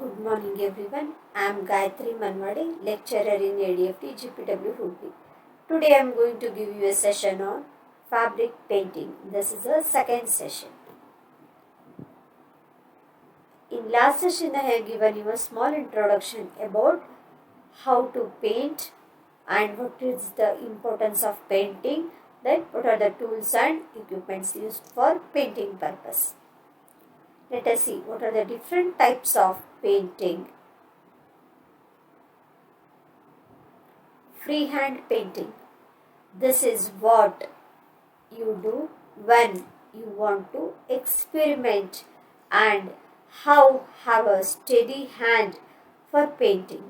Good morning everyone. I am Gayatri Manwade, lecturer in ADFT GPW Hoodby. Today I am going to give you a session on fabric painting. This is the second session. In last session I have given you a small introduction about how to paint and what is the importance of painting, then what are the tools and equipments used for painting purpose. Let us see what are the different types of painting. Freehand painting. This is what you do when you want to experiment and how have a steady hand for painting.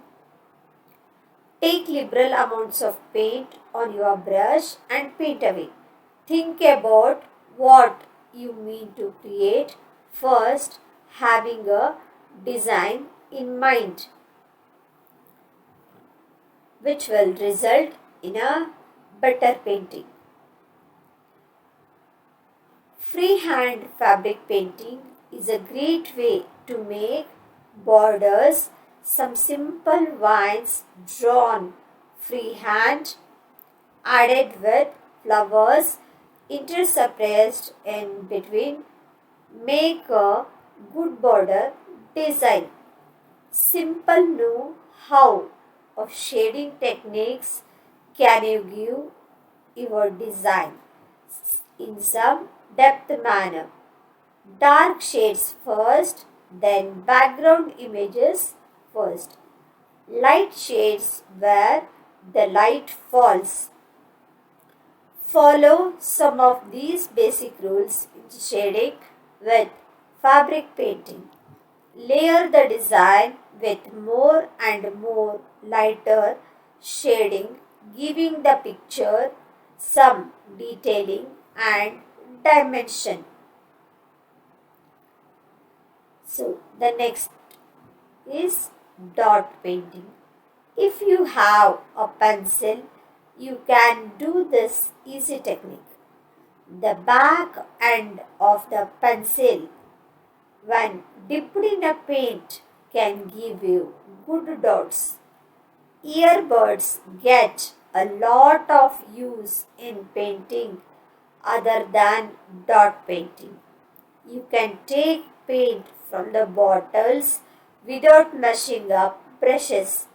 Take liberal amounts of paint on your brush and paint away. Think about what you mean to create first, having a design in mind, which will result in a better painting. Freehand fabric painting is a great way to make borders. Some simple lines drawn freehand, added with flowers interspersed in between, make a good border design. Simple know-how of shading techniques can you give your design in some depth manner. Dark shades first, then background images first. Light shades where the light falls. Follow some of these basic rules in shading with fabric painting. Layer the design with more and more lighter shading, giving the picture some detailing and dimension. So the next is dot painting. If you have a pencil, you can do this easy technique. The back end of the pencil, when dipped in a paint, can give you good dots. Earbuds get a lot of use in painting other than dot painting. You can take paint from the bottles without meshing up brushes.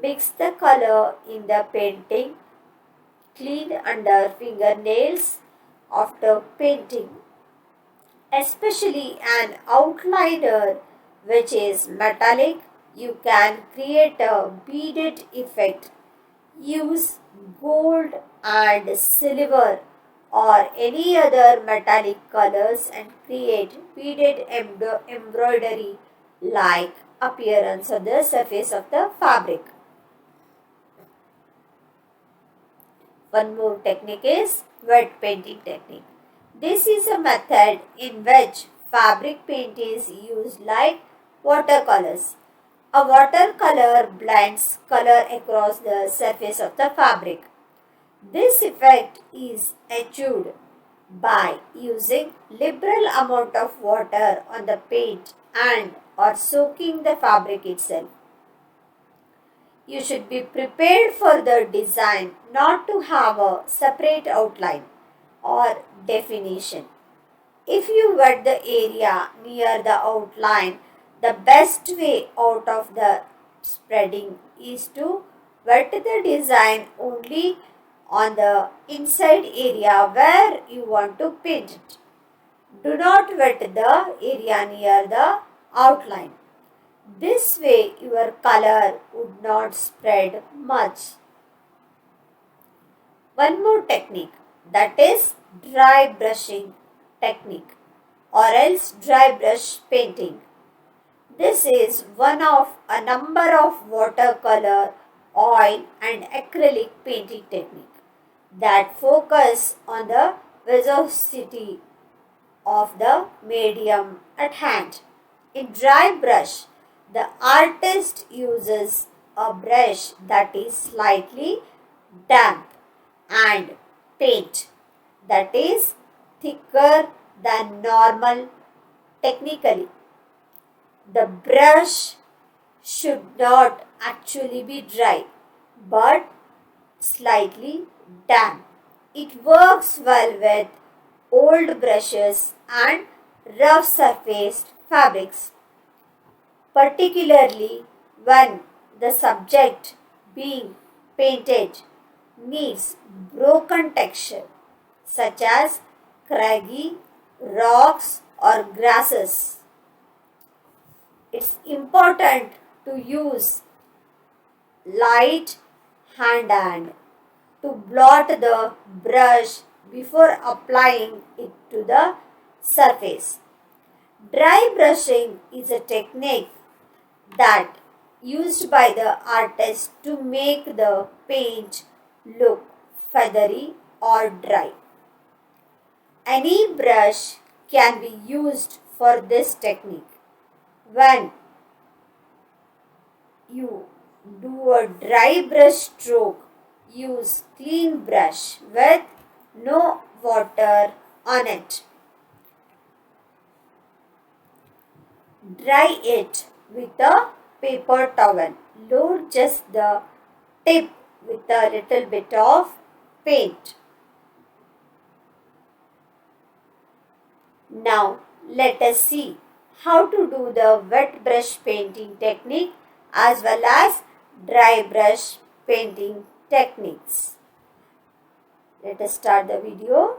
Mix the color in the painting. Clean under fingernails after painting. Especially an outliner which is metallic, you can create a beaded effect. Use gold and silver or any other metallic colors and create beaded embroidery like appearance on the surface of the fabric. One more technique is wet painting technique. This is a method in which fabric paint is used like watercolors. A watercolor blends color across the surface of the fabric. This effect is achieved by using liberal amount of water on the paint and or soaking the fabric itself. You should be prepared for the design not to have a separate outline or definition. If you wet the area near the outline, the best way out of the spreading is to wet the design only on the inside area where you want to paint it. Do not wet the area near the outline. This way your color would not spread much. One more technique, that is dry brushing technique or else dry brush painting. This is one of a number of watercolor, oil and acrylic painting technique that focus on the viscosity of the medium at hand. In dry brush, the artist uses a brush that is slightly damp and paint that is thicker than normal technically. The brush should not actually be dry, but slightly damp. It works well with old brushes and rough surfaced fabrics, particularly when the subject being painted needs broken texture, such as craggy rocks or grasses. It's important to use light hand to blot the brush before applying it to the surface. Dry brushing is a technique that used by the artist to make the paint look feathery or dry. Any brush can be used for this technique. When you do a dry brush stroke, use clean brush with no water on it. Dry it with a paper towel. Load just the tip with a little bit of paint. Now let us see how to do the wet brush painting technique as well as dry brush painting techniques. Let us start the video.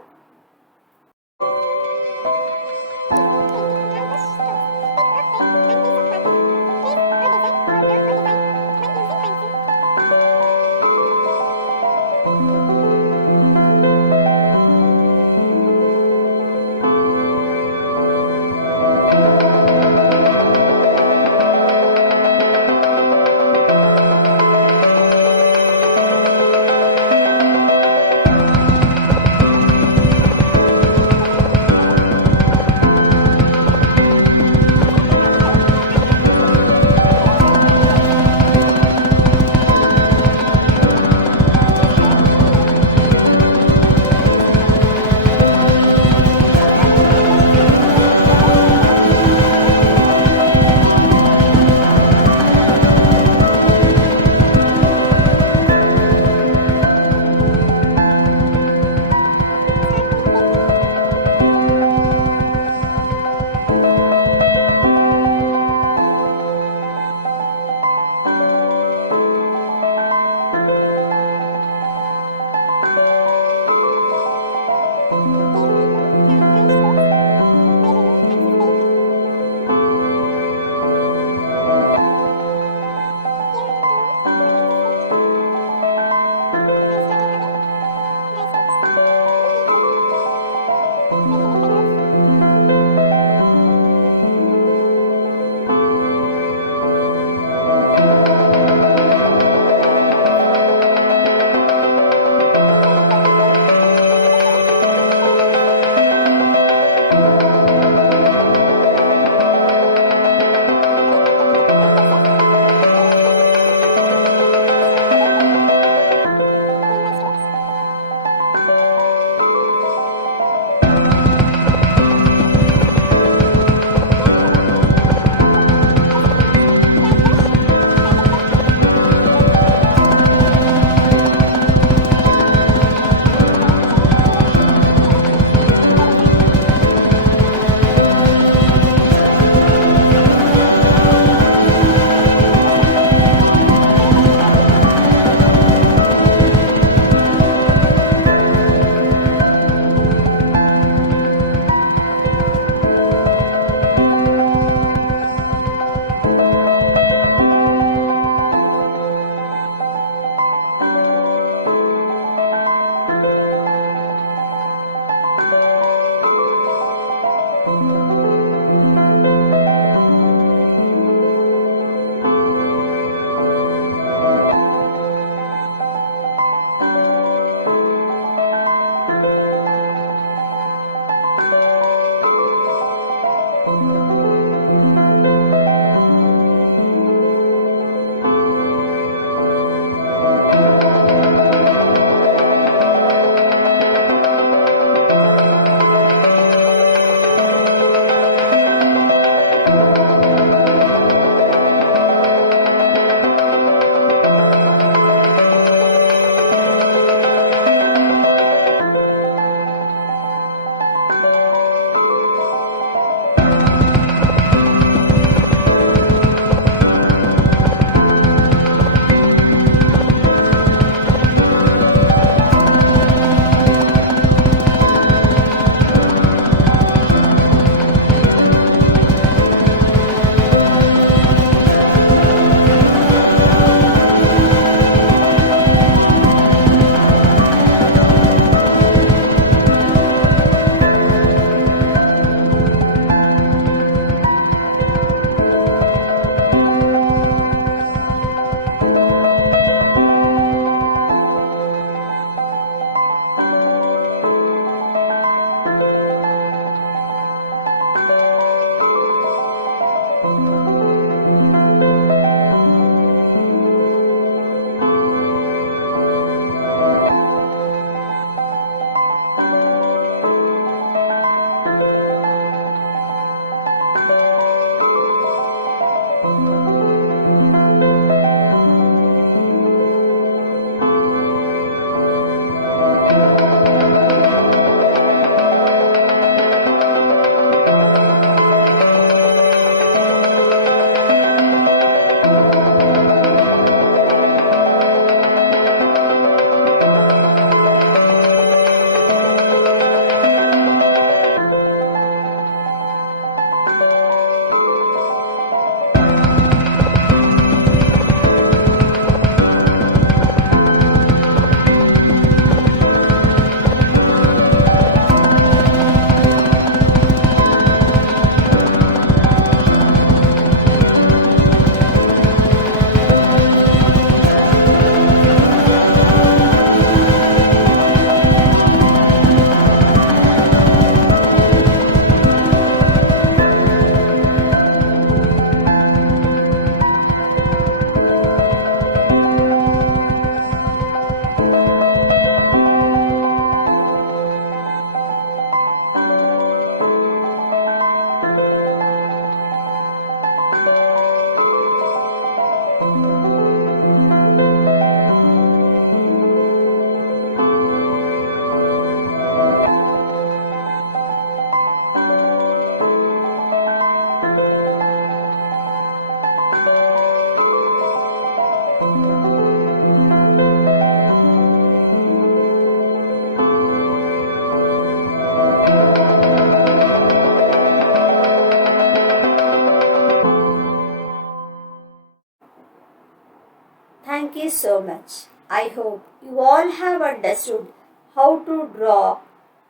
Thank you so much. I hope you all have understood how to draw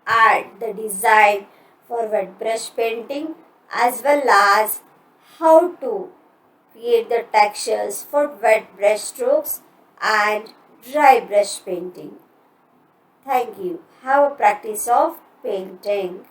and the design for wet brush painting, as well as how to create the textures for wet brush strokes and dry brush painting. Thank you. Have a practice of painting.